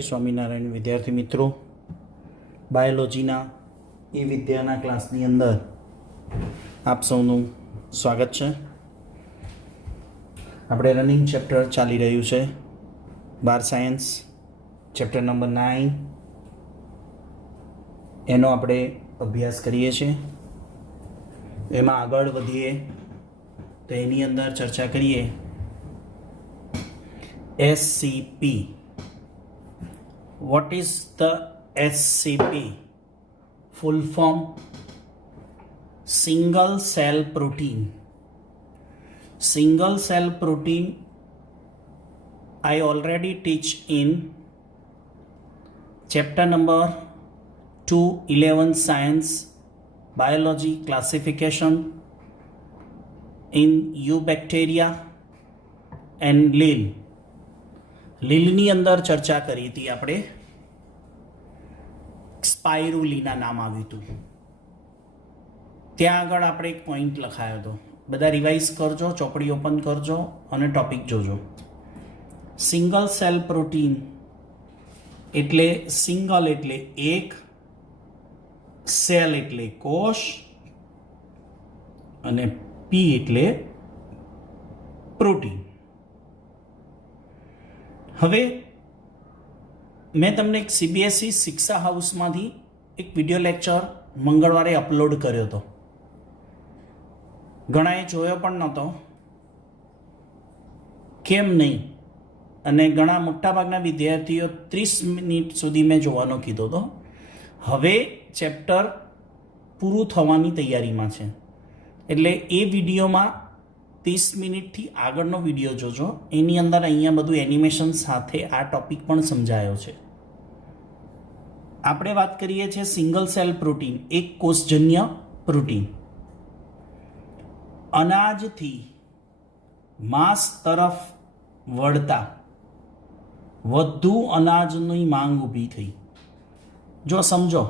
जय स्वामीनारायण विद्यार्थी मित्रों, बायोलॉजीना ई विद्याना क्लासनी अंदर आप सौનું स्वागत है। આપણે રનિંગ ચેપ્ટર ચાલી રહ્યું છે બાર સાયન્સ ચેપ્ટર નંબર 9 એનો આપણે અભ્યાસ કરીએ છીએ। એમાં આગળ વધીએ તો એની અંદર ચર્ચા કરીએ SCP. What is the SCP? Full form single cell protein. Single cell protein I already teach in chapter number 211 science biology classification in eubacteria and Lil. લીલની અંદર ચર્ચા કરી હતી આપણે, સ્પાઇરુલિના નામ આવ્યું હતું। ત્યાં આગળ આપણે એક પોઈન્ટ લખાયો હતો, બધા રિવાઇઝ કરજો, ચોપડી ઓપન કરજો અને ટોપિક જોજો। સિંગલ સેલ પ્રોટીન એટલે સિંગલ એટલે એક, સેલ એટલે કોષ અને પી એટલે પ્રોટીન। હવે મેં તમને એક CBSE શિક્ષા હાઉસમાંથી એક વિડીયો લેક્ચર મંગળવારે અપલોડ કર્યો હતો, ઘણાએ જોયો પણ નહોતો, કેમ નહીં, અને ઘણા મોટાભાગના વિદ્યાર્થીઓ 30 મિનિટ સુધી મેં જોવાનો કીધો હતો। હવે ચેપ્ટર પૂરું થવાની તૈયારીમાં છે, એટલે એ વિડીયોમાં 30 મિનિટથી આગળનો વિડીયો જોજો, એની અંદર અહીંયા બધું એનિમેશન સાથે આ ટોપિક પણ સમજાયો છે। આપણે વાત કરીએ છીએ સિંગલ સેલ પ્રોટીન, એક કોષજન્ય પ્રોટીન। અનાજથી માંસ તરફ વળતા વધુ અનાજની માંગ ઊભી થઈ। જો સમજો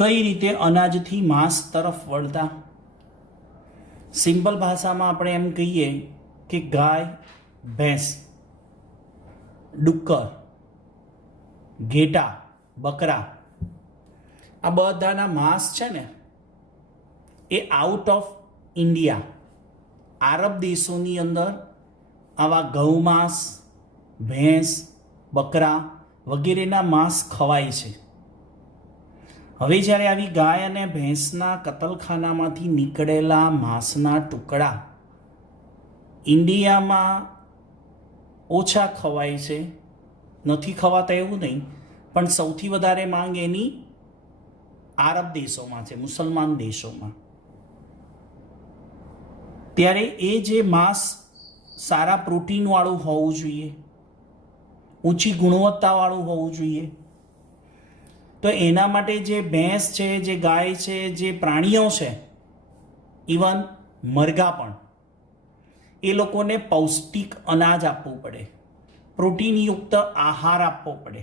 કઈ રીતે અનાજથી માંસ તરફ વળતા। સિમ્પલ ભાષામાં આપણે એમ કહીએ કે ગાય, ભેંસ, ડુક્કર, ઘેટા, બકરા, આ બધાના માંસ છે ને એ આઉટ ઓફ ઇન્ડિયા, આરબ દેશોની અંદર આવા ગૌ માંસ, ભેંસ, બકરા વગેરેના માંસ ખવાય છે। હવે જ્યારે આવી ગાય અને ભેંસના કતલખાનામાંથી નીકળેલા માંસના ટુકડા ઇન્ડિયામાં ઓછા ખવાય છે, નથી ખવાતા એવું નહીં, પણ સૌથી વધારે માંગ એની આરબ દેશોમાં છે, મુસલમાન દેશોમાં। ત્યારે એ જે માંસ સારા પ્રોટીનવાળું હોવું જોઈએ, ઊંચી ગુણવત્તાવાળું હોવું જોઈએ, તો એના માટે જે ભેંસ છે, જે ગાય છે, જે પ્રાણીઓ છે, ઇવન મરઘા પણ, એ લોકોને પૌષ્ટિક અનાજ આપવું પડે, પ્રોટીનયુક્ત આહાર આપવો પડે,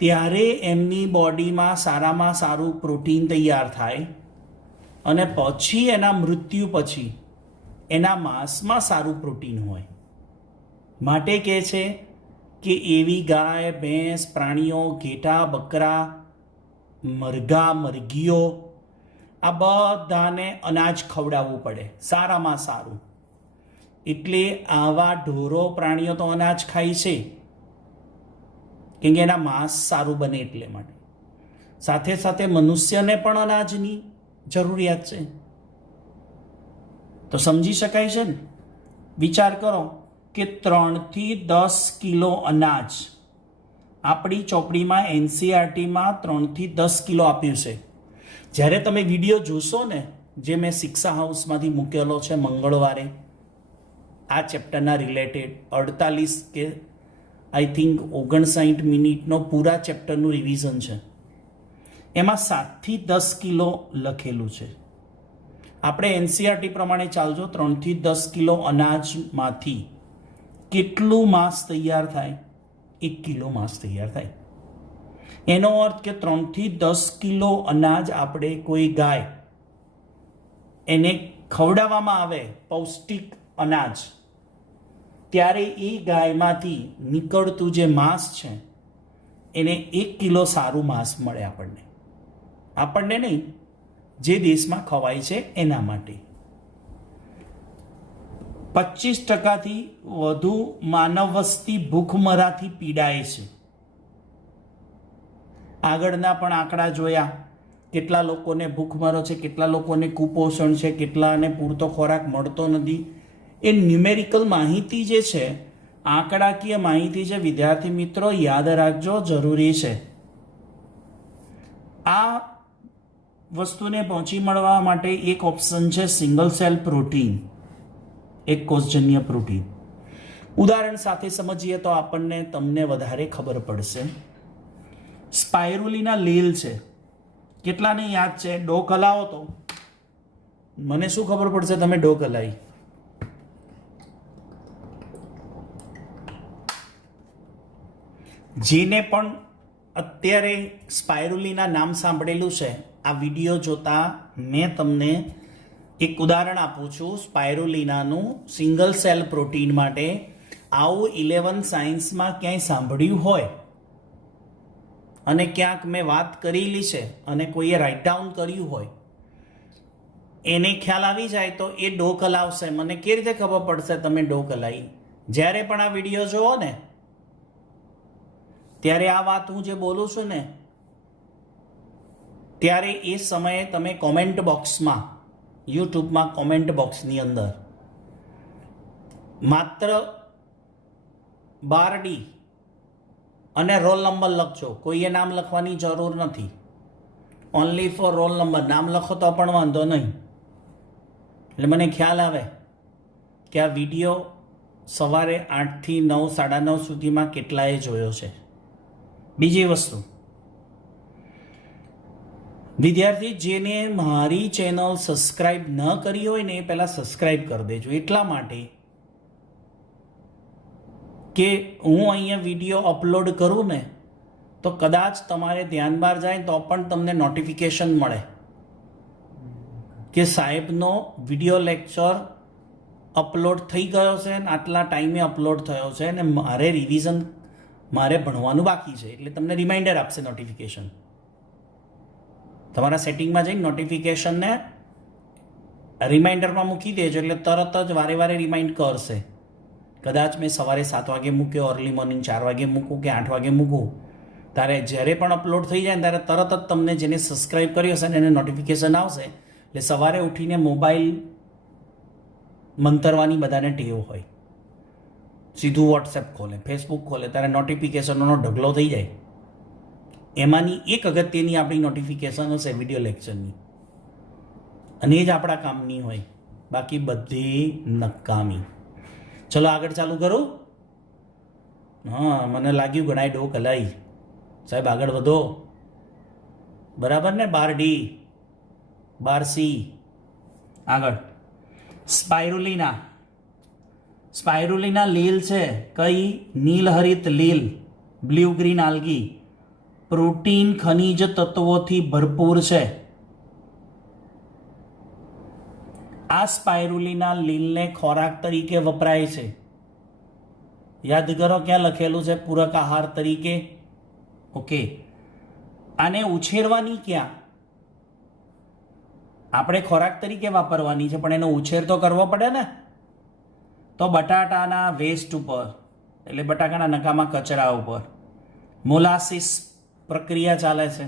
ત્યારે એમની બોડીમાં સારામાં સારું પ્રોટીન તૈયાર થાય અને પછી એના મૃત્યુ પછી એના માંસમાં સારું પ્રોટીન હોય। માટે કહે છે કે એવી ગાય, ભેંસ, પ્રાણીઓ, ઘેટા, બકરા, મરઘા, મરઘીઓ, આ બધાને અનાજ ખવડાવવું પડે સારામાં સારું। એટલે આવા ઢોરો, પ્રાણીઓ તો અનાજ ખાય છે કેમ કે એના માંસ સારું બને એટલે માટે, સાથે સાથે મનુષ્યને પણ અનાજની જરૂરિયાત છે। તો સમજી શકાય છે ને? વિચાર કરો કે 3 થી 10 કિલો અનાજ આપણી ચોપડીમાં NCERTમાં 3 થી 10 કિલો આપ્યું છે। જ્યારે તમે વિડીયો જોશો ને, જે મેં શિક્ષા હાઉસમાંથી મૂકેલો છે મંગળવારે આ ચેપ્ટરના રિલેટેડ 48 કે આઈ થિંક 59 મિનિટનો પૂરા ચેપ્ટરનું રિવિઝન છે, એમાં 7 થી 10 કિલો લખેલું છે। આપણે NCERT પ્રમાણે ચાલજો, 3 થી 10 કિલો અનાજમાંથી કેટલું માંસ તૈયાર થાય? 1 કિલો માંસ તૈયાર થાય। એનો અર્થ કે 3 થી 10 કિલો અનાજ આપણે કોઈ ગાય એને ખવડાવવામાં આવે, પૌષ્ટિક અનાજ, ત્યારે એ ગાયમાંથી નીકળતું જે માંસ છે એને 1 કિલો સારું માંસ મળે આપણને નહીં, જે દેશમાં ખવાય છે એના માટે. 25%થી વધુ માનવ વસ્તી ભૂખમરાથી પીડાય છે. આગળના પણ આંકડા જોયા, કેટલા લોકોને ભૂખમરો છે, કેટલા લોકોને કુપોષણ છે, કેટલાને પૂરતો ખોરાક મળતો નથી. એ ન્યુમેરિકલ માહિતી જે છે, આંકડાકીય માહિતી છે, વિદ્યાર્થી મિત્રો યાદ રાખજો, જરૂરી છે. આ વસ્તુને પહોંચી મળવા માટે એક ઓપ્શન છે સિંગલ સેલ પ્રોટીન, એક કોષજન્ય પ્રોટીન. ઉદાહરણ સાથે સમજીએ તો તમને વધારે ખબર પડશે. સ્પાયરુલિના લીલ છે, કેટલાને યાદ છે? ડોક હલાવો તો મને શું ખબર પડશે? તમે ડોક હલાવી. જેને પણ અત્યારે સ્પાયરુલિના નામ સાંભળેલું છે, આ વિડીયો જોતા મેં તમને એક ઉદાહરણ આપું છું સ્પાયરુલિનાનું સિંગલ સેલ પ્રોટીન માટે. આવું 11 સાયન્સમાં ક્યાંય સાંભળ્યું હોય અને ક્યાંક મેં વાત કરેલી છે અને કોઈએ રાઇટ ડાઉન કર્યું હોય, એને ખ્યાલ આવી જાય તો એ ડોક હલાવશે. મને કેવી રીતે ખબર પડશે તમે ડોક હલાવી? જ્યારે પણ આ વિડીયો જોવો ને ત્યારે આ વાત હું જે બોલું છું ને, ત્યારે એ સમયે તમે કોમેન્ટ બોક્સમાં, યુટ્યુબમાં કોમેન્ટ બોક્સની અંદર માત્ર 12D અને રોલ નંબર લખજો. કોઈએ નામ લખવાની જરૂર નથી. Only for roll number. નામ લખો તો પણ વાંધો નહીં. એટલે મને ખ્યાલ આવે કે આ વિડીયો સવારે 8 થી 9, 9:30 સુધીમાં કેટલાએ જોયો છે. બીજી વસ્તુ, વિદ્યાર્થી જેને મારી ચેનલ સબસ્ક્રાઇબ ન કરી હોય ને એ પહેલાં સબસ્ક્રાઇબ કરી દેજો. એટલા માટે કે હું અહીંયા વિડીયો અપલોડ કરું ને તો કદાચ તમારે ધ્યાન બહાર જાય તો પણ તમને નોટિફિકેશન મળે કે સાહેબનો વિડીયો લેક્ચર અપલોડ થઈ ગયો છે ને આટલા ટાઈમે અપલોડ થયો છે ને મારે ભણવાનું બાકી છે. એટલે તમને રિમાઇન્ડર આપશે નોટિફિકેશન. તમારા સેટિંગમાં જઈને નોટિફિકેશનને રિમાઇન્ડરમાં મૂકી દેજો એટલે તરત જ વારે રિમાઇન્ડ કરશે. કદાચ મેં સવારે 7 વાગે મૂક્યો, અર્લી મોર્નિંગ 4 વાગે મૂકું કે 8 વાગે મૂકું, ત્યારે જ્યારે પણ અપલોડ થઈ જાય ને ત્યારે તરત જ તમને જેને સબસ્ક્રાઈબ કર્યો હશે ને એને નોટિફિકેશન આવશે. એટલે સવારે ઉઠીને મોબાઈલ મંતરવાની બધાને ટેવ હોય, સીધું વોટ્સએપ ખોલે, ફેસબુક ખોલે, ત્યારે નોટિફિકેશનોનો ઢગલો થઈ જાય. એમાંની એક અગત્યની આપણી નોટિફિકેશન હશે વિડીયો લેક્ચરની, અને એ જ આપણા કામની હોય, બાકી બધી નકામી. ચલો આગળ ચાલુ કરું. હા, મને લાગ્યું ઘણાય ડોક હલાઈ. સાહેબ આગળ વધો. બરાબર ને? 12D 12C. આગળ સ્પાયરુલિના લીલ છે. કઈ? નીલહરિત લીલ, બ્લુ ગ્રીન આલ્ગી. પ્રોટીન ખનિજ તત્વોથી ભરપૂર છે. આ સ્પાયરુલિના લીલને ખોરાક તરીકે વપરાય છે. યાદ કરો ક્યાં લખેલું છે? પૂરક આહાર તરીકે. ઓકે. આને ઉછેરવાની ક્યાં? આપણે ખોરાક તરીકે વાપરવાની છે, પણ એનો ઉછેર તો કરવો પડે ને. તો બટાટાના વેસ્ટ ઉપર, એટલે બટાકાના નકામા કચરા ઉપર મોલાસીસ પ્રક્રિયા ચાલે છે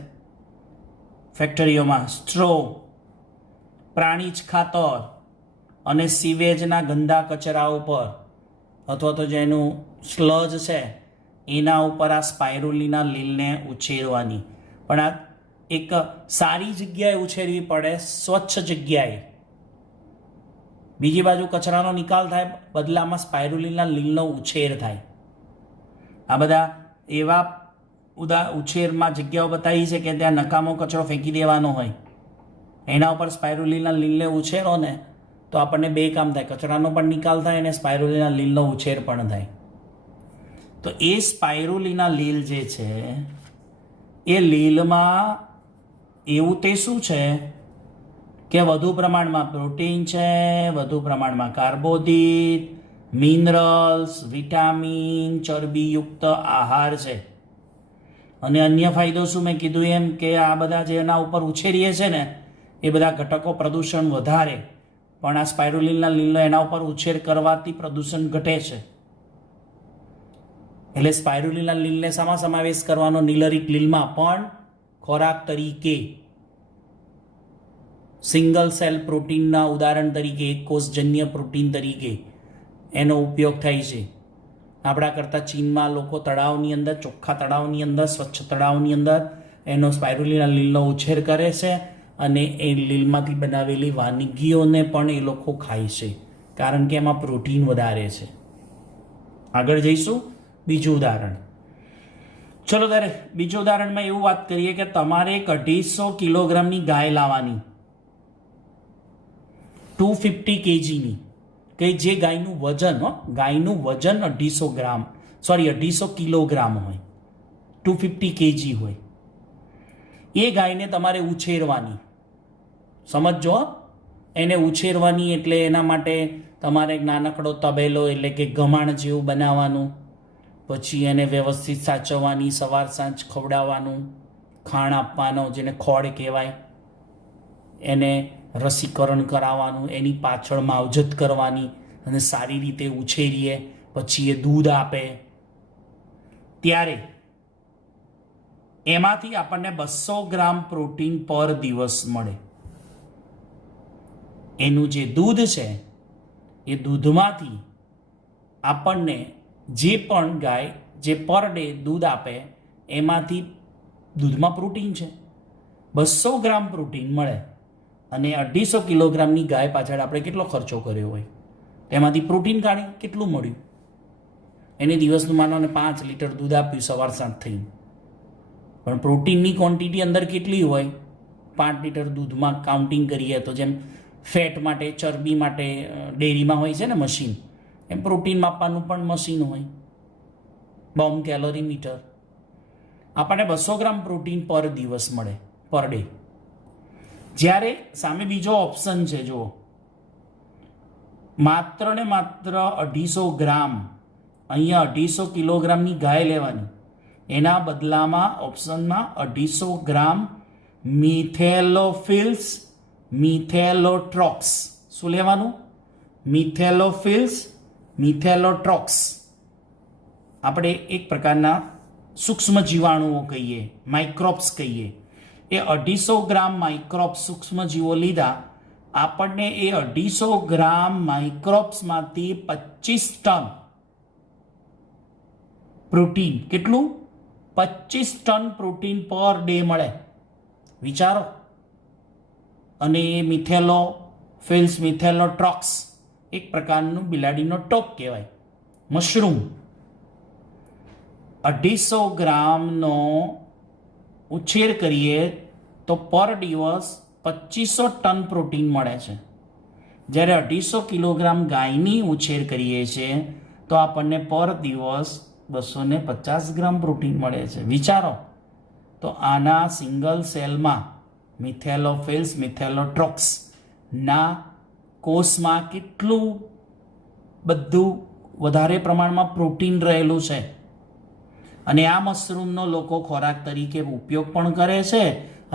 ફેક્ટરીઓમાં. સ્ટ્રો, પ્રાણીજ ખાતર અને સીવેજના ગંદા કચરા ઉપર, અથવા તો જેનું સ્લજ છે એના ઉપર આ સ્પાયરુલિના લીલને ઉછેરવાની. પણ આ એક સારી જગ્યાએ ઉછેરવી પડે, સ્વચ્છ જગ્યાએ. બીજી બાજુ કચરાનો નિકાલ થાય, બદલામાં સ્પાયરુલિના લીલનો ઉછેર થાય. આ બધા એવા ઉછેરમાં જગ્યાઓ બતાવી છે કે ત્યાં નકામો કચરો ફેંકી દેવાનો હોય, એના ઉપર સ્પાયરુલિના લીલને ઉછેરો ને તો આપણને બે કામ થાય, કચરાનો પણ નિકાલ થાય અને સ્પાયરુલિના લીલનો ઉછેર પણ થાય. તો એ સ્પાયરુલિના લીલ જે છે એ લીલમાં એવું તે શું છે કે વધુ પ્રમાણમાં પ્રોટીન છે, વધુ પ્રમાણમાં કાર્બોદિત, મિનરલ્સ, વિટામિન, ચરબીયુક્ત આહાર છે. અને અન્ય ફાયદો શું? મેં કીધું એમ કે આ બધા જે એના ઉપર ઉછેરીએ છે ને એ બધા ઘટકો પ્રદૂષણ વધારે, પણ આ સ્પાઇરુલિના લીલનો એના ઉપર ઉછેર કરવાથી પ્રદૂષણ ઘટે છે. એટલે સ્પાઇરુલિના લીલને શામાં સમાવેશ કરવાનો? નીલરિક લીલમાં, પણ ખોરાક તરીકે, સિંગલ સેલ પ્રોટીનના ઉદાહરણ તરીકે, એક કોષજન્ય પ્રોટીન તરીકે એનો ઉપયોગ થાય છે. આપણા કરતાં ચીનમાં લોકો તળાવની અંદર, ચોખ્ખા તળાવની અંદર, સ્વચ્છ તળાવની અંદર એનો સ્પાઇરુલિના લીલનો ઉછેર કરે છે અને એ લીલમાંથી બનાવેલી વાનગીઓને પણ એ લોકો ખાય છે, કારણ કે એમાં પ્રોટીન વધારે છે. આગળ જઈશું. બીજું ઉદાહરણ. ચલો ત્યારે બીજું ઉદાહરણમાં એવું વાત કરીએ કે તમારે એક 250 કિલોગ્રામની ગાય લાવવાની, 250 kgની, કે જે ગાયનું વજન 250 ગ્રામ, 250 કિલોગ્રામ હોય, 250 kg હોય. એ ગાયને તમારે ઉછેરવાની. સમજો, એને ઉછેરવાની એટલે એના માટે તમારે એક નાનકડો તબેલો એટલે કે ગમાણ જેવું બનાવવાનું. પછી એને વ્યવસ્થિત સાચવવાની, સવાર સાંજ ખવડાવવાનું, ખાણ આપવાનો જેને ખોળ કહેવાય, એને રસીકરણ કરાવવાનું, એની પાછળ માવજત કરવાની અને સારી રીતે ઉછેરીએ, પછી એ દૂધ આપે. ત્યારે એમાંથી આપણને 200 ગ્રામ પ્રોટીન પર દિવસ મળે. એનું જે દૂધ છે એ દૂધમાંથી આપણને જે પણ ગાય જે પર ડે દૂધ આપે એમાંથી દૂધમાં પ્રોટીન છે, 200 ગ્રામ પ્રોટીન મળે. અને 250 કિલોગ્રામની ગાય પાછળ આપણે કેટલો ખર્ચો કર્યો હોય, તેમાંથી પ્રોટીન કાઢી કેટલું મળ્યું? એને દિવસનું માનો ને 5 લીટર દૂધ આપ્યું સવાર સાંજ થઈને, પણ પ્રોટીનની ક્વોન્ટિટી અંદર કેટલી હોય? 5 લીટર દૂધમાં કાઉન્ટિંગ કરીએ તો જેમ ફેટ માટે, ચરબી માટે ડેરીમાં હોય છે ને મશીન, એમ પ્રોટીન માપવાનું પણ મશીન હોય, બોમ્બ કેલોરી મીટર. આપણને 200 ગ્રામ પ્રોટીન પર દિવસ મળે, પર ડે. જ્યારે સામે બીજો ઓપ્શન છે, જુઓ, માત્ર ને માત્ર 250 ગ્રામ, અહીંયા 250 કિલોગ્રામની ગાય લેવાની, એના બદલામાં ઓપ્શનમાં 250 ગ્રામ મિથેલોફિલ્સ મિથેલોટ્રોક્સ. શું લેવાનું? મિથેલોફિલ્સ મિથેલોટ્રોક્સ. આપણે એક પ્રકારના સૂક્ષ્મ જીવાણુઓ કહીએ, માઇક્રોબ્સ કહીએ. એ 250 ગ્રામ માઇક્રોબ્સ સૂક્ષ્મજીવો લીધા. આપણને એ 250 ગ્રામ માઇક્રોબ્સમાંથી 25 ટન પ્રોટીન, કેટલું? 25 ટન પ્રોટીન પર ડે મળે. વિચારો. અને એ મિથેલોફિલ્સ મિથેલોટ્રોક્સ એક પ્રકારનું બિલાડીનો ટોપ કહેવાય, મશરૂમ. 250 ગ્રામનો ઉછેર કરીએ તો પર દિવસ 2500 ટન પ્રોટીન મળે છે. જ્યારે 250 કિલોગ્રામ ગાયની ઉછેર કરીએ છીએ તો આપણને પર દિવસ 250 ગ્રામ પ્રોટીન મળે છે. વિચારો. તો આના સિંગલ સેલમાં મિથેલોફિલ્સ મિથેલોટ્રોક્સ ના કોષમાં કેટલું બધું વધારે પ્રમાણમાં પ્રોટીન રહેલું છે. અને આ મશરૂમનો લોકો ખોરાક તરીકે ઉપયોગ પણ કરે છે.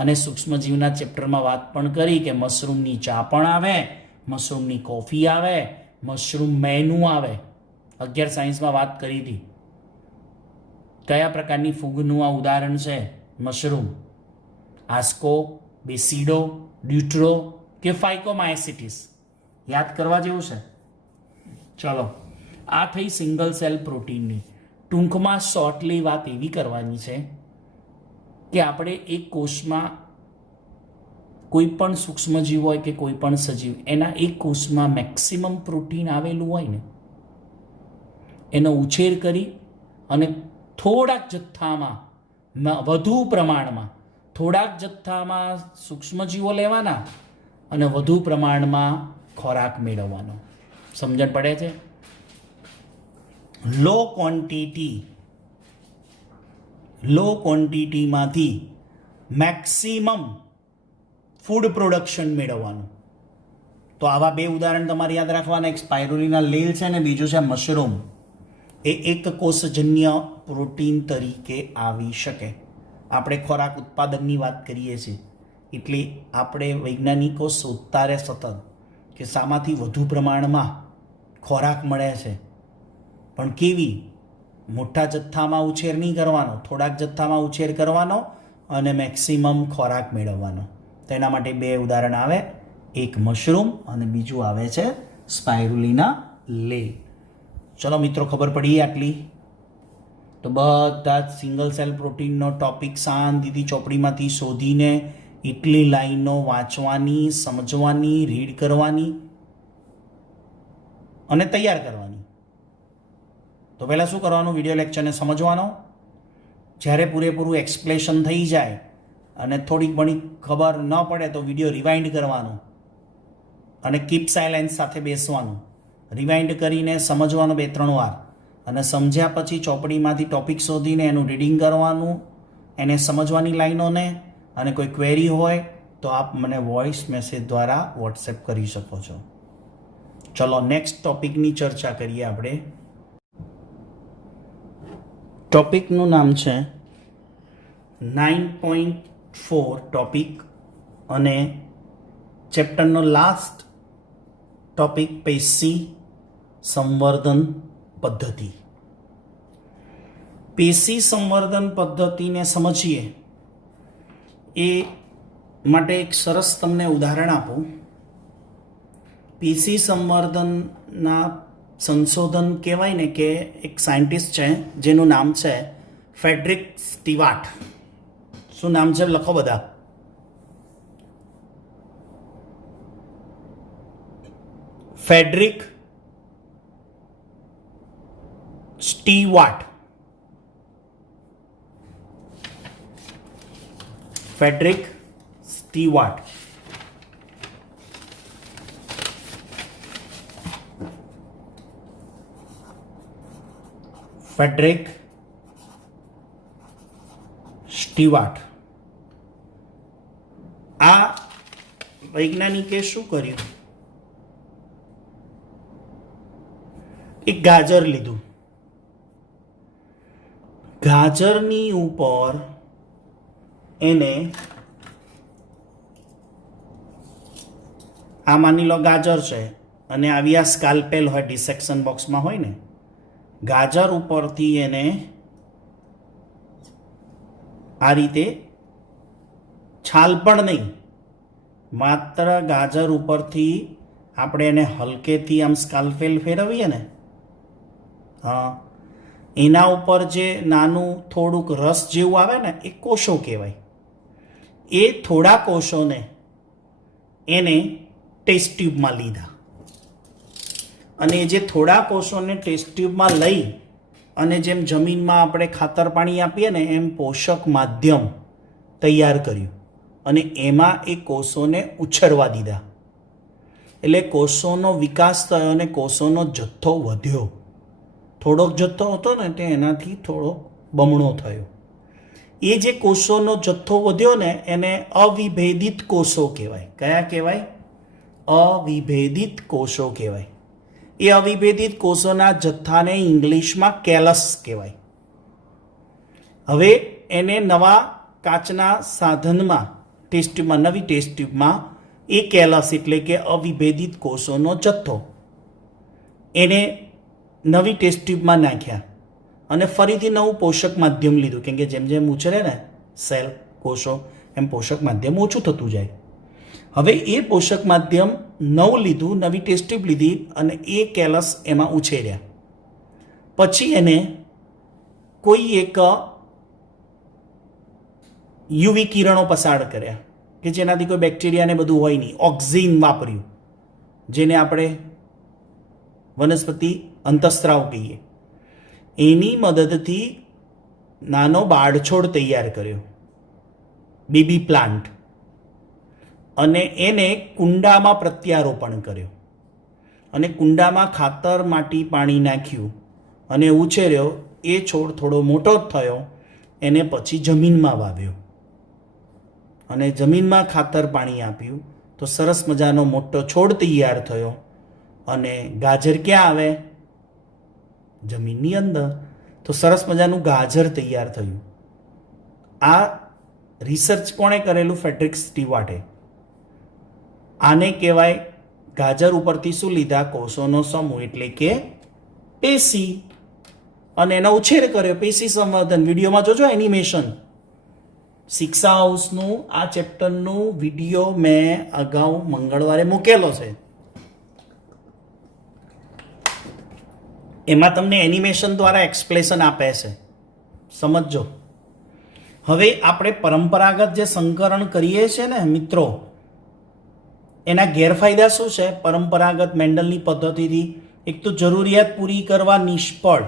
અને સૂક્ષ્મજીવના ચેપ્ટરમાં વાત પણ કરી કે મશરૂમની ચા પણ આવે, મશરૂમની કોફી આવે, મશરૂમ મેનુ આવે. 11 સાયન્સમાં વાત કરી હતી. કયા પ્રકારની ફૂગનું આ ઉદાહરણ છે? મશરૂમ. આસ્કો, બેસિડો, ડ્યુટ્રો કે ફાઇકોમાયસિટીસ. યાદ કરવા જેવું છે. ચલો, આ થઈ સિંગલ સેલ પ્રોટીનની. ટૂંકમાં શોર્ટલી વાત એવી કરવાની છે કે આપણે એક કોષમાં કોઈ પણ સૂક્ષ્મજીવ હોય કે કોઈ પણ સજીવ, એના એક કોષમાં મેક્સિમમ પ્રોટીન આવેલું હોય ને, એનો ઉછેર કરી અને થોડાક જથ્થામાં, વધુ પ્રમાણમાં, થોડાક જથ્થામાં સૂક્ષ્મજીવો લેવાના અને વધુ પ્રમાણમાં ખોરાક મેળવવાનો. સમજણ પડે છે? લો ક્વોન્ટિટીમાંથી મેક્સિમમ ફૂડ પ્રોડક્શન મેળવવાનું. તો આવા બે ઉદાહરણ તમારે યાદ રાખવાના. એક સ્પાઇરુલિના લીલ છે ને બીજું છે મશરૂમ. એ એક કોષજન્ય પ્રોટીન તરીકે આવી શકે. આપણે ખોરાક ઉત્પાદનની વાત કરીએ છીએ એટલે આપણે વૈજ્ઞાનિકો શોધતા રહે સતત કે શામાંથી વધુ પ્રમાણમાં ખોરાક મળે છે, પણ કેવી મોટા જથ્થામાં ઉછેર નહીં કરવાનો, થોડાક જથ્થામાં ઉછેર કરવાનો અને મેક્સિમમ ખોરાક મેળવવાનો. તો એના માટે બે ઉદાહરણ આવે, એક મશરૂમ અને બીજું આવે છે સ્પાઇરુલિના લીલ. ચલો મિત્રો, ખબર પડી આટલી? તો બધા જ સિંગલ સેલ પ્રોટીનનો ટોપિક શાંતિથી ચોપડીમાંથી શોધીને એટલી લાઈનો વાંચવાની, સમજવાની, રીડ કરવાની અને તૈયાર કરવાની. તો પહેલાં શું કરવાનું? વિડીયો લેક્ચરને સમજવાનો. જ્યારે પૂરેપૂરું એક્સપ્લેશન થઈ જાય અને થોડીક ઘણી ખબર ન પડે તો વિડીયો રિવાઇન્ડ કરવાનો અને કીપ સાયલેન્સ સાથે બેસવાનું. રિવાઇન્ડ કરીને સમજવાનું 2-3 વાર અને સમજ્યા પછી ચોપડીમાંથી ટોપિક શોધીને એનું રીડિંગ કરવાનું, એને સમજવાની લાઈનોને. અને કોઈ ક્વેરી હોય તો આપ મને વોઇસ મેસેજ દ્વારા વોટ્સએપ કરી શકો છો. ચલો નેક્સ્ટ ટોપિકની ચર્ચા કરીએ આપણે. ટોપિકનું નામ છે 9.4 ટોપિક અને ચેપ્ટરનો લાસ્ટ ટોપિક પેશી સંવર્ધન પદ્ધતિ. પેશી સંવર્ધન પદ્ધતિને સમજીએ એ માટે એક સરસ તમને ઉદાહરણ આપું. પેશી સંવર્ધનના સંશોધન કહેવાય ને કે એક સાયન્ટિસ્ટ છે જેનું નામ છે ફ્રેડરિક સ્ટીવાર્ટ. શું નામ છે? લખો બધા. ફ્રેડરિક સ્ટીવાર્ટ. ફ્રેડરિક સ્ટીવાર્ટ. ફ્રેડરિક સ્ટીવાર્ટ. આ વૈજ્ઞાનિકે શું કર્યું? એક ગાજર લીધું. ગાજરની ઉપર એને આ માની લો ગાજર છે અને આવી આ સ્કાલ્પેલ હોય, ડિસેક્શન બોક્સમાં હોય ને, ગાજર ઉપરથી એને આ રીતે છાલ પણ નહીં, માત્ર ગાજર ઉપરથી આપણે એને હલકેથી આમ સ્કાલ્પેલ ફેરવીએ ને, હા, એના ઉપર જે નાનું થોડુંક રસ જેવું આવે ને એ કોષો કહેવાય. એ થોડા કોષોને એને ટેસ્ટ ટ્યુબમાં લીધા અને જે થોડા કોષોને ટેસ્ટ ટ્યુબમાં લઈ અને જેમ જમીનમાં આપણે ખાતર પાણી આપીએ ને એમ પોષક માધ્યમ તૈયાર કર્યું અને એમાં એ કોષોને ઉછળવા દીધા. એટલે કોષોનો વિકાસ થયો અને કોષોનો જથ્થો વધ્યો. થોડોક જથ્થો હતો ને તે એનાથી થોડો બમણો થયો. એ જે કોષોનો જથ્થો વધ્યો ને એને અવિભેદિત કોષો કહેવાય. કયા કહેવાય? અવિભેદિત કોષો કહેવાય. એ અવિભેદિત કોષોના જથ્થાને ઇંગ્લિશમાં કેલસ કહેવાય. હવે એને નવા કાચના સાધનમાં ટેસ્ટ ટ્યુબમાં, નવી ટેસ્ટ ટ્યુબમાં એ કેલસ એટલે કે અવિભેદિત કોષોનો જથ્થો એને નવી ટેસ્ટ ટ્યુબમાં નાખ્યા અને ફરીથી નવું પોષક માધ્યમ લીધું. કેમ કે જેમ જેમ ઉછરે ને સેલ કોષો એમ પોષક માધ્યમ ઓછું થતું જાય. હવે એ પોષક માધ્યમ નવું લીધું, નવી ટેસ્ટ ટ્યુબ લીધી અને એ કેલસ એમાં ઉછેર્યા. પછી એને કોઈ એક યુવી કિરણો પસાર કર્યા કે જેનાથી કોઈ બેક્ટેરિયાને બધું હોય નહીં. ઓક્ઝિન વાપર્યું, જેને આપણે વનસ્પતિ અંતઃસ્ત્રાવ કહીએ. એની મદદથી નાનો બાળછોડ તૈયાર કર્યો, બેબી પ્લાન્ટ, અને એને કુંડામાં પ્રત્યારોપણ કર્યો અને કુંડામાં ખાતર, માટી, પાણી નાખ્યું અને ઉછેર્યો. એ છોડ થોડો મોટો થયો, એને પછી જમીનમાં વાવ્યો અને જમીનમાં ખાતર પાણી આપ્યું તો સરસ મજાનો મોટો છોડ તૈયાર થયો. અને ગાજર ક્યાં આવે? જમીનની અંદર. તો સરસ મજાનું ગાજર તૈયાર થયું. આ રિસર્ચ કોણે કરેલું? ફ્રેડરિક સ્ટીવાર્ટે. આને કહેવાય ગાજર ઉપરથી શું લીધા? કોષોનો સમૂહ એટલે કે પેશી. અને એનો ઉછેર કર્યો, પેશી સંવર્ધન. વિડીયોમાં જોજો એનિમેશન. શિક્ષા હાઉસનું આ ચેપ્ટરનું વિડીયો મેં અગાઉ મંગળવારે મૂકેલો છે. એમાં તમને એનિમેશન દ્વારા એક્સપ્લેશન આપે છે, સમજજો. હવે આપણે પરંપરાગત જે સંકરણ કરીએ છીએ ને મિત્રો, એના ગેરફાયદા શું છે? પરંપરાગત મેન્ડલની પદ્ધતિથી એક તો જરૂરિયાત પૂરી કરવા નિષ્ફળ,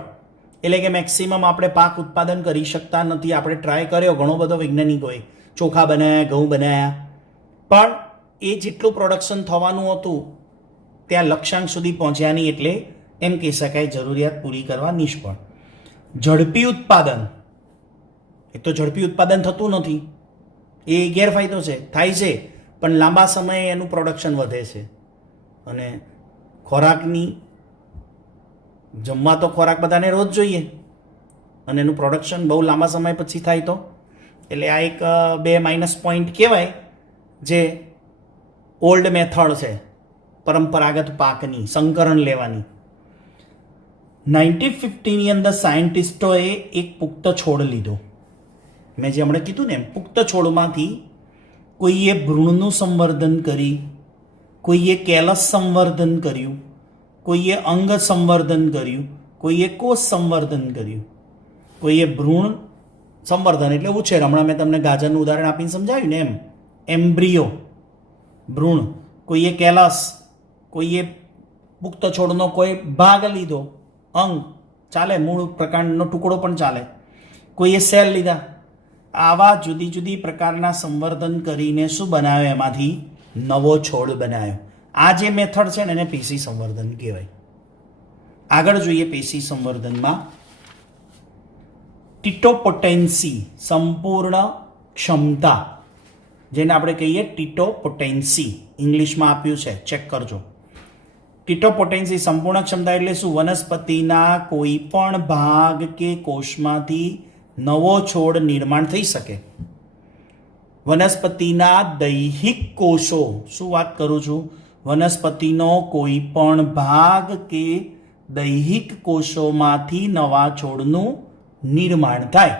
એટલે કે મેક્સિમમ આપણે પાક ઉત્પાદન કરી શકતા નથી. આપણે ટ્રાય કર્યો ઘણો બધો, વૈજ્ઞાનિકોએ ચોખા બનાવ્યા, ઘઉં બનાવ્યા, પણ એ જેટલું પ્રોડક્શન થવાનું હતું ત્યાં લક્ષ્યાંક સુધી પહોંચ્યા નહીં. એટલે એમ કહી શકાય જરૂરિયાત પૂરી કરવા નિષ્ફળ. ઝડપી ઉત્પાદન, એક તો ઝડપી ઉત્પાદન થતું નથી, એ ગેરફાયદો છે. થાય છે પણ લાંબા સમયે એનું પ્રોડક્શન વધે છે. અને ખોરાકની જમવા તો ખોરાક બધાને રોજ જોઈએ, અને એનું પ્રોડક્શન બહુ લાંબા સમય પછી થાય તો, એટલે આ એક બે માઇનસ પોઈન્ટ કહેવાય જે ઓલ્ડ મેથડ છે પરંપરાગત પાકની સંકરણ લેવાની. 1950ની અંદર સાયન્ટિસ્ટોએ એક પુખ્ત છોડ લીધો. મેં જે હમણાં કીધું ને એમ, પુખ્ત છોડમાંથી કોઈએ ભ્રૂણનું સંવર્ધન કરી, કોઈએ કેલસ સંવર્ધન કર્યું, કોઈએ અંગ સંવર્ધન કર્યું, કોઈએ કોષ સંવર્ધન કર્યું. કોઈએ ભ્રૂણ સંવર્ધન એટલે ઉછેર, હમણાં મેં તમને ગાજરનું ઉદાહરણ આપીને સમજાવ્યું ને એમ, એમ્બ્રિયો ભ્રૂણ. કોઈએ કેલસ, કોઈએ પુખ્ત છોડનો કોઈ ભાગ લીધો, અંગ ચાલે, મૂળ પ્રકારનો ટુકડો પણ ચાલે, કોઈએ સેલ લીધા. આવા જુદી જુદી પ્રકારના સંવર્ધન કરીને શું બનાવ્યો? એમાંથી નવો છોડ બનાવ્યો. આ જે મેથડ છે ને એને પેશી સંવર્ધન કહેવાય. આગળ જોઈએ પેશી સંવર્ધનમાં ટીટોપોટેન્સી, સંપૂર્ણ ક્ષમતા, જેને આપણે કહીએ ટીટોપોટેન્સી, ઇંગ્લિશમાં આપ્યું છે, ચેક કરજો. ટીટોપોટેન્સી સંપૂર્ણ ક્ષમતા એટલે શું? વનસ્પતિના કોઈ પણ ભાગ કે કોષમાંથી નવો છોડ નિર્માણ થઈ શકે. વનસ્પતિના દૈહિક કોષો, શું વાત કરું છું? વનસ્પતિનો કોઈ પણ ભાગ કે દૈહિક કોષોમાંથી નવા છોડનું નિર્માણ થાય,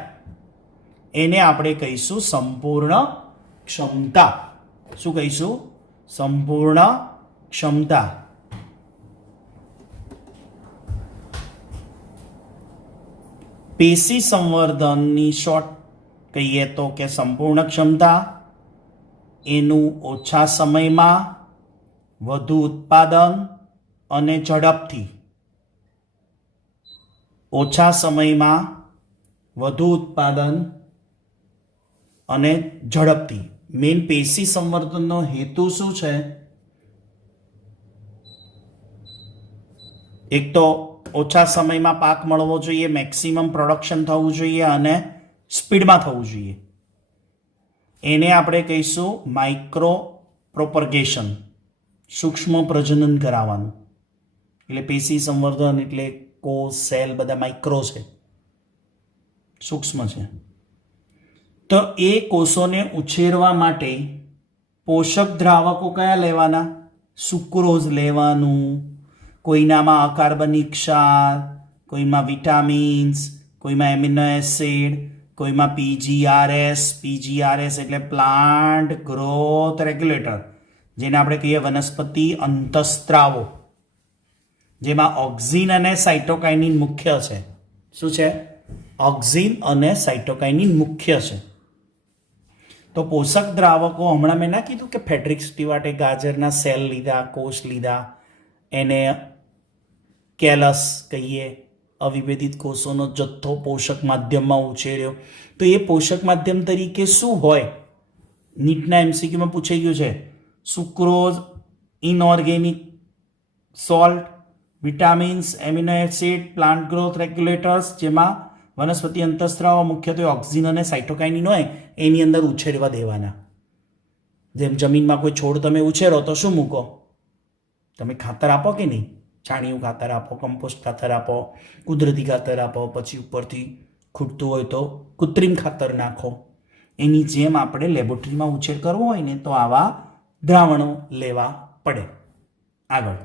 એને આપણે કહીશું સંપૂર્ણ ક્ષમતા. શું કહીશું? સંપૂર્ણ ક્ષમતા. પેશી સંવર્ધનની શોર્ટ કહીએ તો કે સંપૂર્ણ ક્ષમતા, એનું ઓછા સમયમાં વધુ ઉત્પાદન અને ઝડપથી, ઓછા સમયમાં વધુ ઉત્પાદન અને ઝડપથી. મેઇન પેશી સંવર્ધનનો હેતુ શું છે? એક તો ઓછા સમયમાં પાક મળવો જોઈએ, મેક્સિમમ પ્રોડક્શન થવું જોઈએ અને સ્પીડમાં થવું જોઈએ. એને આપણે કહીશું માઇક્રો પ્રોપર્ગેશન, સૂક્ષ્મ પ્રજનન કરાવવાનું. એટલે પેશી સંવર્ધન એટલે કોષ, સેલ બધા માઇક્રો છે, સૂક્ષ્મ છે. તો એ કોષોને ઉછેરવા માટે પોષક દ્રાવકો કયા લેવાના? સુક્રોઝ લેવાનું, કોઈનામાં અકાર્બનિક ક્ષાર, કોઈમાં વિટામિન્સ, કોઈમાં એમિનો એસિડ, કોઈમાં પીજીઆરએસ એટલે પ્લાન્ટ ગ્રોથ રેગ્યુલેટર, જેને આપણે કહીએ વનસ્પતિ અંતઃસ્ત્રાવો, જેમાં ઓક્સિન અને સાઇટોકાઇનિન મુખ્ય છે. શું છે? ઓક્સિન અને સાઇટોકાઇનિન મુખ્ય છે. તો પોષક દ્રાવકો, હમણાં મેં ના કીધું કે ફ્રેડરિક સ્ટીવાર્ટે ગાજરના સેલ લીધા, કોષ લીધા, એને કેલસ કહીએ, અવિભેદિત કોષોનો જથ્થો પોષક માધ્યમમાં ઉછેર્યો. તો એ પોષક માધ્યમ તરીકે શું હોય? નીટના એમસીક્યુમાં પૂછાઈ ગયું છે. Sucrose, inorganic salt, vitamins, amino acid, plant growth regulators, જેમાં વનસ્પતિ અંતઃસ્ત્રાવો મુખ્યત્વે ઓક્સિન અને સાઇટોકાઇનિન હોય, એની અંદર ઉછેરવા દેવાના. જેમ જમીનમાં કોઈ છોડ તમે ઉછેરો તો શું મૂકો? તમે ખાતર આપો કે નહીં? છાણિયું ખાતર આપો, કમ્પોસ્ટ ખાતર આપો, કુદરતી ખાતર આપો, પછી ઉપરથી ખૂટતું હોય તો કૃત્રિમ ખાતર નાખો. એની જેમ આપણે લેબોરેટરીમાં ઉછેર કરવો હોય ને તો આવા દ્રાવણો લેવા પડે. આગળ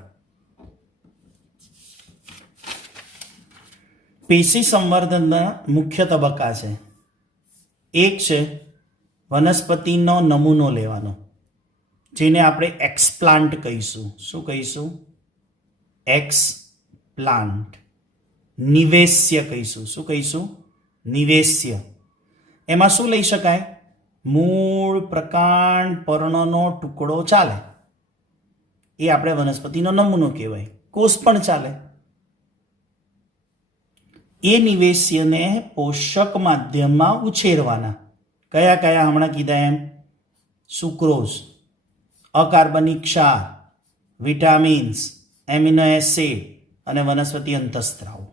પેશી સંવર્ધનના મુખ્ય તબક્કા છે. એક છે વનસ્પતિનો નમૂનો લેવાનો, જેને આપણે એક્સપ્લાન્ટ કહીશું. શું કહીશું? એક્સપ્લાન્ટ. નિવેશ્ય કહીશું. શું કહીશું? નિવેશ્ય. એમાં શું લઈ શકાય? મૂળ, પ્રકાંડ, પર્ણનો ટુકડો ચાલે, એ આપણે વનસ્પતિનો નમૂનો કહેવાય. કોષ પણ ચાલે. એ નિવેશ્યને પોષક માધ્યમમાં ઉછેરવાના. કયા કયા હમણાં કીધા એમ? સુક્રોઝ, અકાર્બનિક ક્ષાર, વિટામિન્સ, એમિનો એસિડ અને વનસ્પતિ અંતઃસ્ત્રાવો.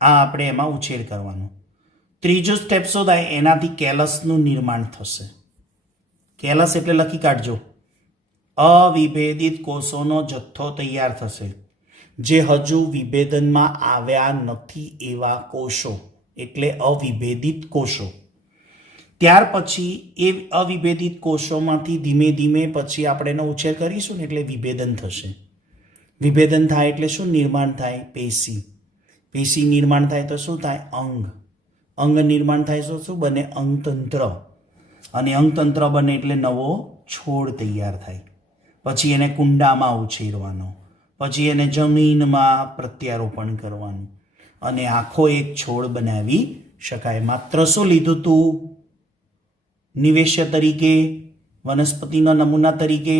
આ આપણે એમાં ઉછેર કરવાનો. ત્રીજો સ્ટેપ શું થાય? એનાથી કેલસનું નિર્માણ થશે. કેલસ એટલે લખી કાઢજો. અવિભેદિત કોષોનો જથ્થો તૈયાર થશે, જે હજુ વિભેદનમાં આવ્યા નથી એવા કોષો, એટલે અવિભેદિત કોષો. ત્યાર પછી એ અવિભેદિત કોષોમાંથી ધીમે ધીમે પછી આપણે એનો ઉછેર કરીશું ને એટલે વિભેદન થશે. વિભેદન થાય એટલે શું નિર્માણ થાય? પેશી. પેશી નિર્માણ થાય તો શું થાય? અંગ. અંગ નિર્માણ થાય તો શું બને? અંગતંત્ર. અને અંગતંત્ર બને એટલે નવો છોડ તૈયાર થાય. પછી એને કુંડામાં ઉછેરવાનો, પછી એને જમીનમાં પ્રત્યારોપણ કરવાનું અને આખો એક છોડ બનાવી શકાય. માત્ર શું લીધું તું? નિવેશ્ય તરીકે, વનસ્પતિના નમૂના તરીકે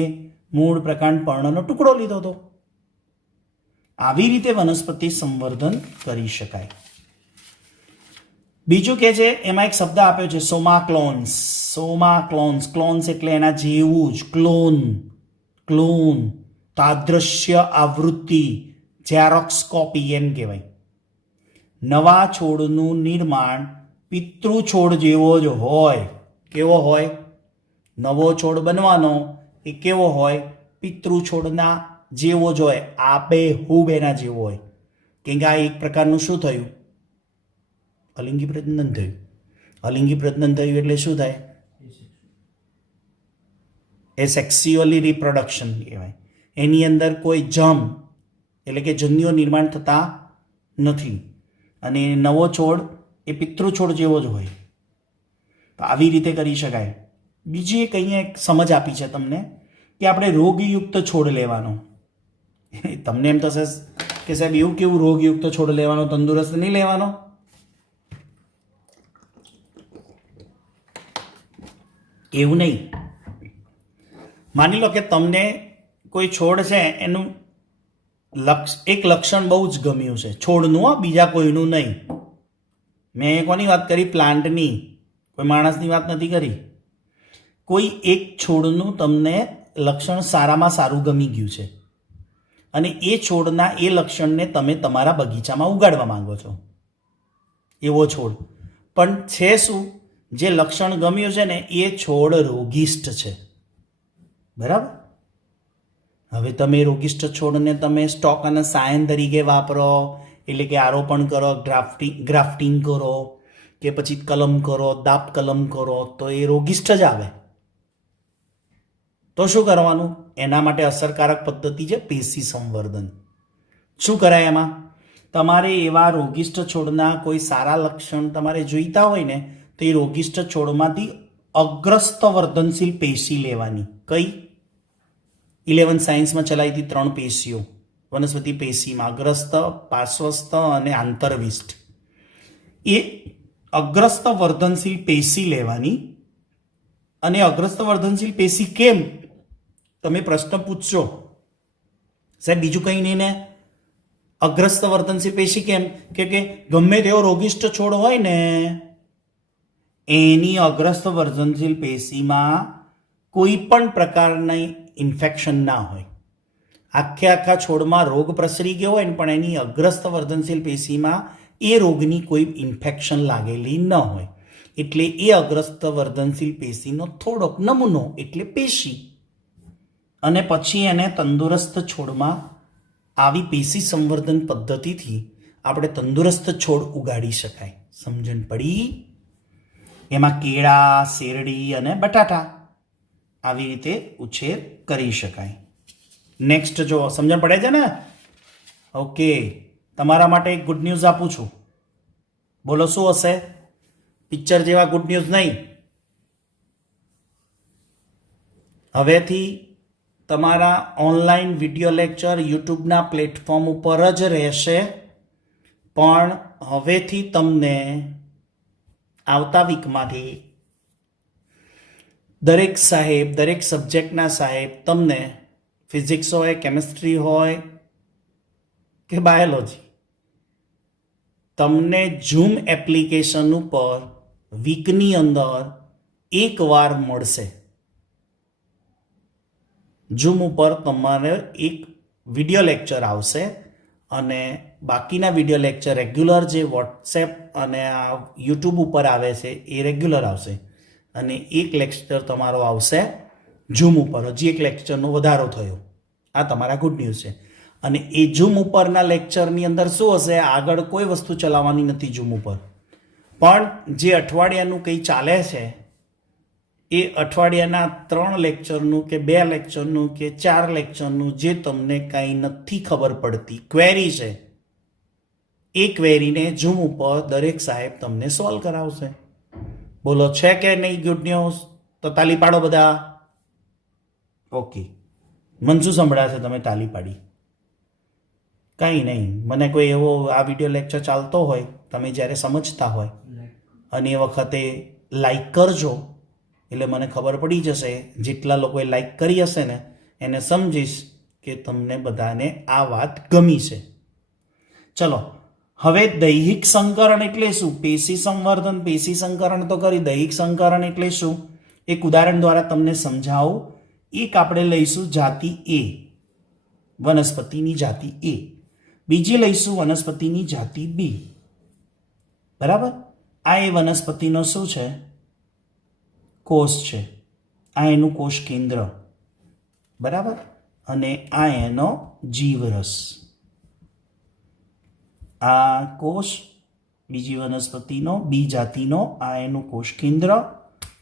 મૂળ, પ્રકાંડ, પર્ણનો ટુકડો લીધો હતો. આવી રીતે વનસ્પતિ સંવર્ધન કરી શકાય. બીજું કે છે, એમાં એક શબ્દ આપ્યો છે સોમાક્લોન્સ. સોમાક્લોન્સ. ક્લોન્સ એટલે એના જેવું જ. ક્લોન, ક્લોન, તાદ્રશ્ય આવૃત્તિ, ઝેરોક્સ કોપી એમ કહેવાય. નવા છોડનું નિર્માણ પિતૃ છોડ જેવો જ હોય. કેવો હોય? નવો છોડ બનવાનો એ કેવો હોય? પિતૃ છોડના જેવો જ હોય. આબેહૂબ એના જેવો હોય. કેમ કે આ એક પ્રકારનું શું થયું? અલિંગી પ્રજનન થયું. અલિંગી પ્રજનન થયું એટલે શું થાય? એ સેક્સ્યુઅલી રિપ્રોડક્શન કહેવાય. એની અંદર કોઈ જમ એટલે કે જન્યુઓ નિર્માણ થતા નથી અને નવો છોડ એ પિતૃ છોડ જેવો જ હોય. તો આવી રીતે કરી શકાય. બીજી એક અહીંયા એક સમજ આપી છે તમને કે આપણે રોગયુક્ત છોડ લેવાનો. તમને એમ થશે કે સાહેબ એવું કેવું રોગયુક્ત છોડ લેવાનો, તંદુરસ્ત નહીં લેવાનો? એવું નહીં. માની લો કે તમને કોઈ છોડ છે એનું એક લક્ષણ બહુ જ ગમ્યું છે છોડનું, બીજા કોઈનું નહીં. મેં કોની વાત કરી? પ્લાન્ટની. કોઈ માણસની વાત નથી કરી. કોઈ એક છોડનું તમને લક્ષણ સારામાં સારું ગમી ગયું છે અને એ છોડના એ લક્ષણને તમે તમારા બગીચામાં ઉગાડવા માંગો છો. એવો છોડ પણ છે શું? જે લક્ષણ ગમ્યું છે ને એ છોડ રોગિષ્ઠ છે. બરાબર? હવે તમે રોગિષ્ઠ છોડને તમે સ્ટોક અને સાયન તરીકે વાપરો, એટલે કે આરોપણ કરો, ગ્રાફ્ટિંગ કરો કે પછી કલમ કરો, દાબ કલમ કરો, તો એ રોગિષ્ઠ જ આવે. તો શું કરવાનું? એના માટે અસરકારક પદ્ધતિ છે પેશી સંવર્ધન. શું કરાય એમાં? તમારે એવા રોગિષ્ઠ છોડના કોઈ સારા લક્ષણ તમારે જોઈતા હોય ને તો એ રોગિષ્ઠ છોડમાંથી અગ્રસ્ત વર્ધનશીલ પેશી લેવાની. કઈ? 11 સાયન્સમાં ચલાવી હતી 3 પેશીઓ વનસ્પતિ પેશીમાં, અગ્રસ્ત, પાર્શ્વસ્થ અને આંતરવિષ્ઠ. એ અગ્રસ્ત વર્ધનશીલ પેશી લેવાની. અને અગ્રસ્ત વર્ધનશીલ પેશી કેમ? તમે પ્રશ્ન પૂછશો, સાહેબ બીજું કંઈ નહીં ને, અગ્રસ્ત વર્ધનશીલ પેશી કેમ? કે ગમે તેવો રોગિષ્ઠ છોડ હોય ને એની અગ્રસ્ત વર્ધનશીલ પેશીમાં કોઈ પણ પ્રકારની ઇન્ફેક્શન ના હોય. આખા છોડમાં રોગ પ્રસરી ગયો હોય ને પણ એની અગ્રસ્ત વર્ધનશીલ પેશીમાં એ રોગની કોઈ ઇન્ફેક્શન લાગેલી ન હોય. એટલે એ અગ્રસ્ત વર્ધનશીલ પેશીનો થોડોક નમૂનો એટલે પેશી. અને પછી એને તંદુરસ્ત છોડમાં આવી પેશી સંવર્ધન પદ્ધતિથી આપણે તંદુરસ્ત છોડ ઉગાડી શકાય. સમજણ પડી? એમાં કેળા, શેરડી અને બટાટા આવી રીતે ઉછેર કરી શકાય. નેક્સ્ટ જો સમજણ પડે છે ને? ઓકે, તમારા માટે એક ગુડ ન્યૂઝ આપું છું. બોલો શું હશે? પિક્ચર જેવા ગુડ ન્યૂઝ નહીં. હવેથી તમારા ઓનલાઈન વિડીયો લેક્ચર યુટ્યુબના પ્લેટફોર્મ ઉપર જ રહેશે, પણ હવેથી તમને આવતા વીકમાંથી દરેક સાહેબ, દરેક સબ્જેક્ટના સાહેબ તમને ફિઝિક્સ હોય, કેમિસ્ટ્રી હોય કે બાયોલોજી, તમને ઝૂમ એપ્લિકેશન ઉપર વીકની અંદર એકવાર મળશે. ઝૂમ ઉપર તમારે એક વિડીયો લેક્ચર આવશે અને બાકીના વિડીયો લેક્ચર રેગ્યુલર જે વોટ્સએપ અને આ યુટ્યુબ ઉપર આવે છે એ રેગ્યુલર આવશે, અને એક લેક્ચર તમારો આવશે ઝૂમ ઉપર. હજી એક લેક્ચરનો વધારો થયો. આ તમારા ગુડ ન્યૂઝ છે. અને એ ઝૂમ ઉપરના લેક્ચરની અંદર શું હશે? આગળ કોઈ વસ્તુ ચલાવવાની નથી ઝૂમ ઉપર, પણ જે અઠવાડિયાનું કંઈ ચાલે છે એ અઠવાડિયાના 3 લેક્ચરનું કે 2 લેક્ચરનું કે 4 લેક્ચરનું જે તમને કાંઈ નથી ખબર પડતી ક્વેરી છે, એ ક્વેરીને ઝૂમ ઉપર દરેક સાહેબ તમને સોલ્વ કરાવશે. બોલો છે કે નહીં ગુડ ન્યૂઝ? તો તાલી પાડો બધા. ઓકે, મને શું સંભળાશે તમે તાલી પાડી? કંઈ નહીં. મને કોઈ એવો આ વિડીયો લેક્ચર ચાલતો હોય, તમે જ્યારે સમજતા હોય અને એ વખતે લાઈક કરજો, એટલે મને ખબર પડી જશે. જેટલા લોકોએ લાઈક કરી હશે ને એને સમજીશ કે તમને બધાને આ વાત ગમી છે. ચલો, હવે દૈહિક સંકરણ એટલે શું? પેશી સંવર્ધન, પેશી સંકરણ તો કરી, દૈહિક સંકરણ એટલે શું? એક ઉદાહરણ દ્વારા તમને સમજાવું. એક આપણે લઈશું જાતિ એ, વનસ્પતિની જાતિ એ. બીજી લઈશું વનસ્પતિની જાતિ બી. બરાબર? આ એ વનસ્પતિનો શું છે? કોષ છે. આ એનું કોષ કેન્દ્ર. બરાબર? અને આ એનો જીવરસ. આ કોષ બીજી વનસ્પતિનો, બી જાતિનો, આ એનું કોષ કેન્દ્ર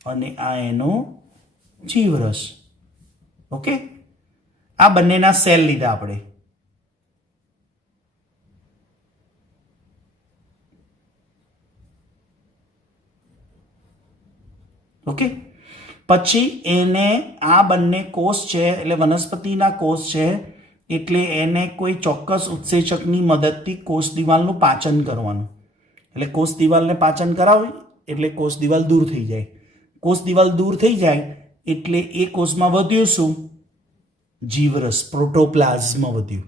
અને આ એનો જીવરસ. ઓકે, આ બંનેના સેલ લીધા આપણે. ઓકે, પછી એને આ બંને કોષ છે એટલે વનસ્પતિના કોષ છે એટલે એને કોઈ ચોક્કસ ઉત્સેચકની મદદથી કોષ દિવાલનું પાચન કરવાનું. એટલે કોષ દિવાલને પાચન કરાવી એટલે કોષ દિવાલ દૂર થઈ જાય. કોષ દિવાલ દૂર થઈ જાય એટલે એ કોષમાં વધ્યું શું? જીવરસ, પ્રોટોપ્લાઝમ વધ્યું.